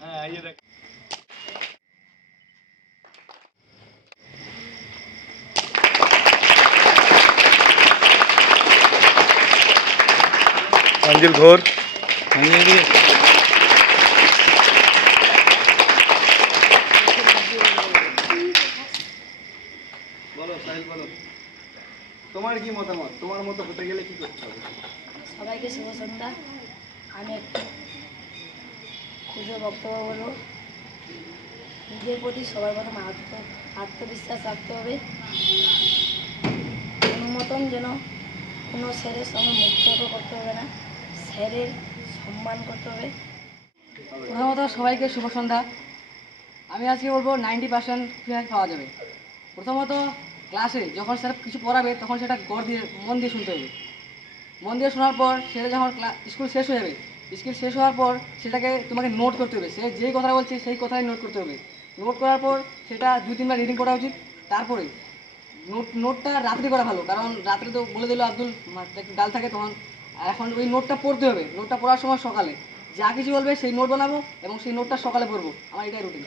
হ্যাঁ এই যে দেখ मंजिल घोर বলো সাহিল বলো, তোমার কি মতামত? তোমার মতো হতে গেলে কি করতে হবে? সবাইকে শুভ সন্ধ্যা। আমি একটু ক্ষুদ্র বক্তব্য বলব। নিজের প্রতি সবার প্রথম আত্মবিশ্বাস রাখতে হবে। কোনো মতন যেন কোনো স্যারের সঙ্গে মুখ করতে হবে না, স্যারের সম্মান করতে হবে। প্রথমত সবাইকে শুভ সন্ধ্যা। আমি আজকে বলবো 90% ক্লিয়ার পাওয়া যাবে। প্রথমত ক্লাসে যখন স্যার কিছু পড়াবে তখন সেটা মন দিয়ে শুনতে হবে। মন দিয়ে শোনার পর সেটা যখন স্কুল শেষ হয়ে যাবে, স্কুল শেষ হওয়ার পর সেটাকে তোমাকে নোট করতে হবে। সে যেই কথা বলছে সেই কথাই নোট করতে হবে। নোট করার পর সেটা 2-3 বার রিডিং করা উচিত। তারপরে নোটটা রাত্রে করা ভালো, কারণ রাত্রে তো বলে দিল আব্দুল একটু ডাল থাকে তখন। এখন ওই নোটটা পড়তে হবে। নোটটা পড়ার সময় সকালে যা কিছু বলবে সেই নোট বানাবো এবং সেই নোটটা সকালে পড়বো। আমার এটাই রুটিন।